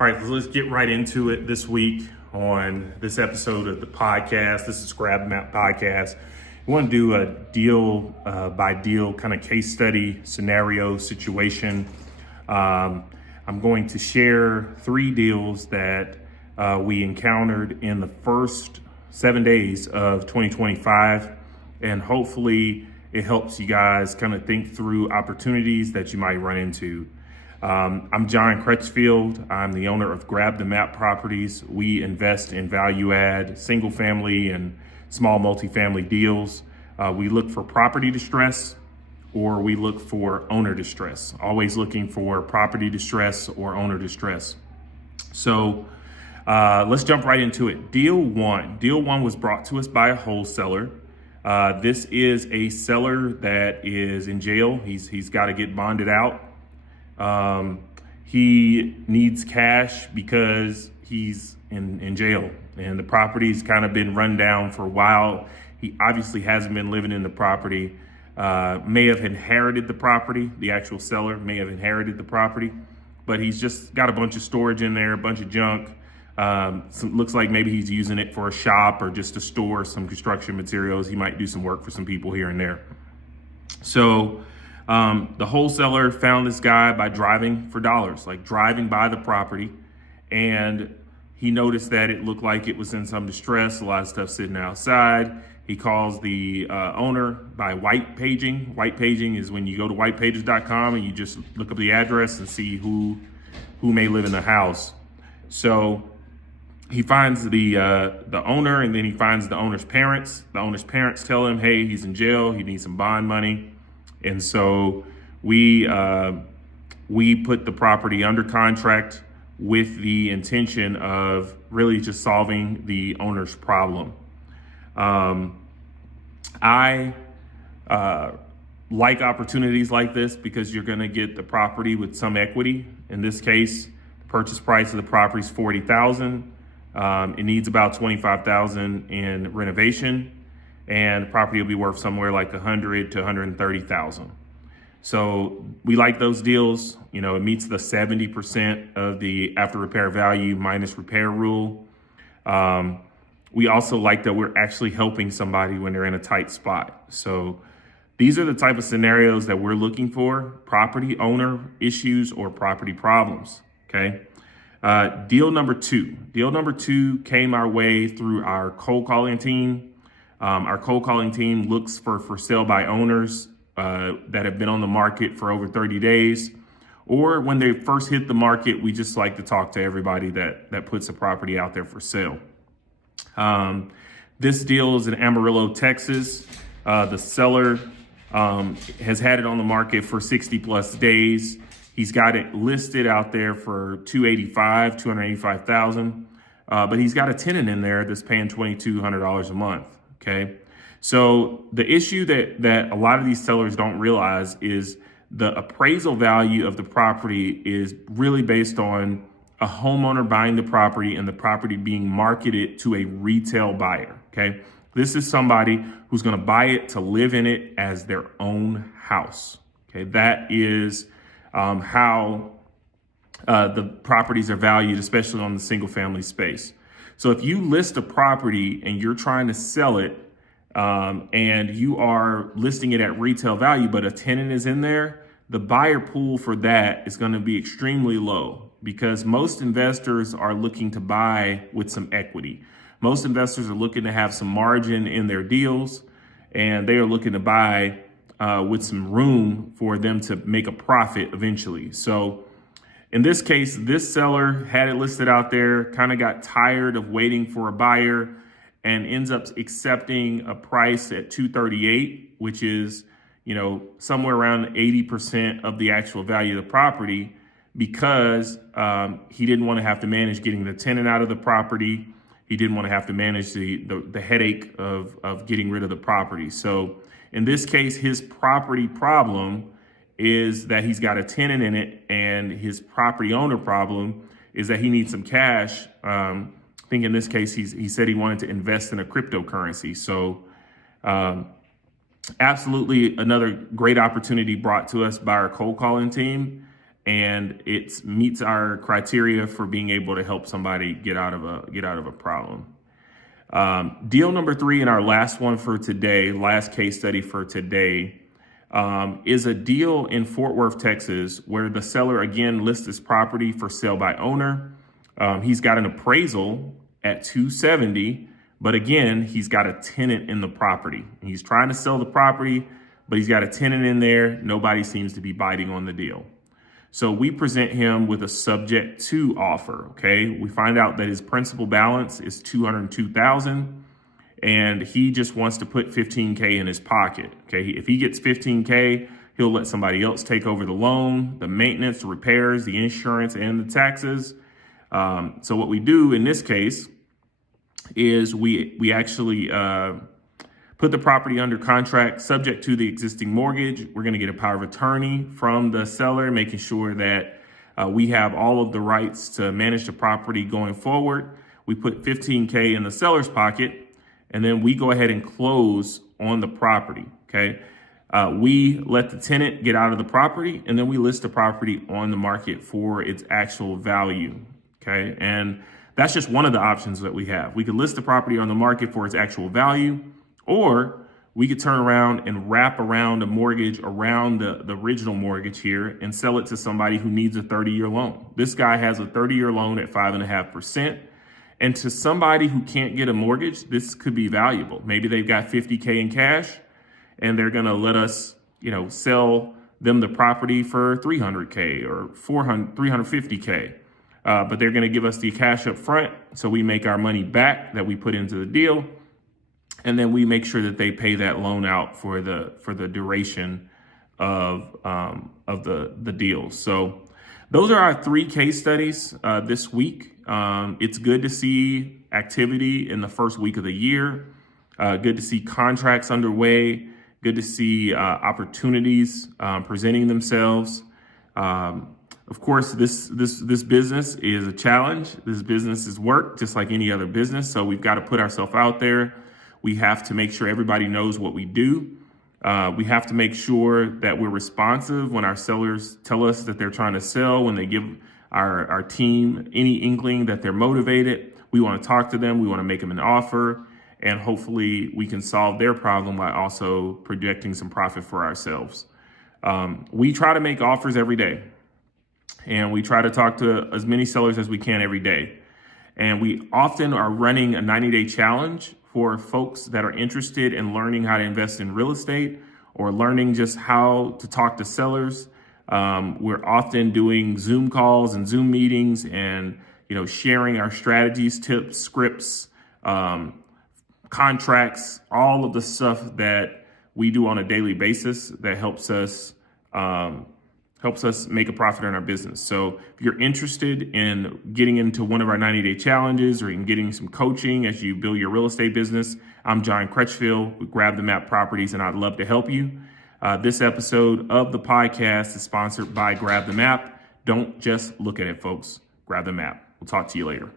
All right, let's get right into it this week on this episode of the podcast. This is Grab Map Podcast. We want to do a deal by deal kind of case study scenario situation. I'm going to share 3 deals that we encountered in the first 7 days of 2025, and hopefully it helps you guys kind of think through opportunities that you might run into. I'm Johnoson Crutchfield. I'm the owner of Grab the Map Properties. We invest in value add, single family and small multifamily deals. We look for property distress or we look for owner distress. Always looking for property distress or owner distress. So let's jump right into it. Deal one was brought to us by a wholesaler. This is a seller that is in jail. He's got to get bonded out. He needs cash because he's in jail and the property's kind of been run down for a while. He obviously hasn't been living in the property, may have inherited the property. The actual seller may have inherited the property, but he's just got a bunch of storage in there, a bunch of junk. Looks like maybe he's using it for a shop or just to store some construction materials. He might do some work for some people here and there. So the wholesaler found this guy by driving for dollars, like driving by the property, and he noticed that it looked like it was in some distress, a lot of stuff sitting outside. He calls the owner by white paging. White paging is when you go to whitepages.com and you just look up the address and see who may live in the house. So he finds the owner, and then he finds the owner's parents. The owner's parents tell him, hey, he's in jail, he needs some bond money. And so we put the property under contract with the intention of really just solving the owner's problem. I like opportunities like this because you're going to get the property with some equity. In this case, the purchase price of the property is $40,000. It needs about $25,000 in renovation, and the property will be worth somewhere like $100,000 to $130,000. So we like those deals. You know, it meets the 70% of the after repair value minus repair rule. We also like that we're actually helping somebody when they're in a tight spot. So these are the type of scenarios that we're looking for: property owner issues or property problems. Okay. Deal number two came our way through our cold calling team. Our cold calling team looks for sale by owners that have been on the market for over 30 days. Or when they first hit the market, we just like to talk to everybody that puts a property out there for sale. This deal is in Amarillo, Texas. The seller has had it on the market for 60 plus days. He's got it listed out there for $285,000, but he's got a tenant in there that's paying $2,200 a month. Okay. So the issue that a lot of these sellers don't realize is the appraisal value of the property is really based on a homeowner buying the property and the property being marketed to a retail buyer. Okay. This is somebody who's going to buy it to live in it as their own house. Okay. That is how the properties are valued, especially on the single family space. So if you list a property and you're trying to sell it and you are listing it at retail value, but a tenant is in there, the buyer pool for that is going to be extremely low because most investors are looking to buy with some equity. Most investors are looking to have some margin in their deals, and they are looking to buy with some room for them to make a profit eventually. So in this case, this seller had it listed out there, kind of got tired of waiting for a buyer, and ends up accepting a price at $238,000, which is, you know, somewhere around 80% of the actual value of the property, because he didn't want to have to manage getting the tenant out of the property. He didn't want to have to manage the headache of getting rid of the property. So in this case, his property problem is that he's got a tenant in it, and his property owner problem is that he needs some cash. I think in this case, he said he wanted to invest in a cryptocurrency. So absolutely another great opportunity brought to us by our cold calling team. and it meets our criteria for being able to help somebody get out of a problem. Deal number 3 and our last one for today, last case study for today, is a deal in Fort Worth, Texas, where the seller again lists his property for sale by owner. He's got an appraisal at $270, but again, he's got a tenant in the property. He's trying to sell the property, but he's got a tenant in there. Nobody seems to be biting on the deal. So we present him with a subject to offer, okay? We find out that his principal balance is $202,000 and he just wants to put $15K in his pocket, okay? If he gets $15K, he'll let somebody else take over the loan, the maintenance, the repairs, the insurance, and the taxes. So what we do in this case is we actually put the property under contract subject to the existing mortgage. We're going to get a power of attorney from the seller, making sure that we have all of the rights to manage the property going forward. We put $15K in the seller's pocket, and then we go ahead and close on the property, okay? We let the tenant get out of the property, and then we list the property on the market for its actual value, okay? And that's just one of the options that we have. We could list the property on the market for its actual value, or we could turn around and wrap around a mortgage around the original mortgage here and sell it to somebody who needs a 30-year loan. This guy has a 30-year loan at 5.5%. And to somebody who can't get a mortgage, this could be valuable. Maybe they've got $50K in cash and they're gonna let us, sell them the property for $300K or $350K. But they're gonna give us the cash up front, so we make our money back that we put into the deal. And then we make sure that they pay that loan out for the duration of the deal. So those are our 3 case studies this week. It's good to see activity in the first week of the year. Good to see contracts underway. Good to see opportunities presenting themselves. Of course, this business is a challenge. This business is work, just like any other business. So we've got to put ourselves out there. We have to make sure everybody knows what we do. We have to make sure that we're responsive when our sellers tell us that they're trying to sell, when they give our team any inkling that they're motivated. We want to talk to them. We want to make them an offer, and hopefully we can solve their problem while also projecting some profit for ourselves. We try to make offers every day, and we try to talk to as many sellers as we can every day. And we often are running a 90-day challenge for folks that are interested in learning how to invest in real estate or learning just how to talk to sellers. We're often doing Zoom calls and Zoom meetings and, sharing our strategies, tips, scripts, contracts, all of the stuff that we do on a daily basis that helps us make a profit in our business. So if you're interested in getting into one of our 90-day challenges or in getting some coaching as you build your real estate business, I'm John Crutchfield with Grab the Map Properties, and I'd love to help you. This episode of the podcast is sponsored by Grab the Map. Don't just look at it, folks. Grab the map. We'll talk to you later.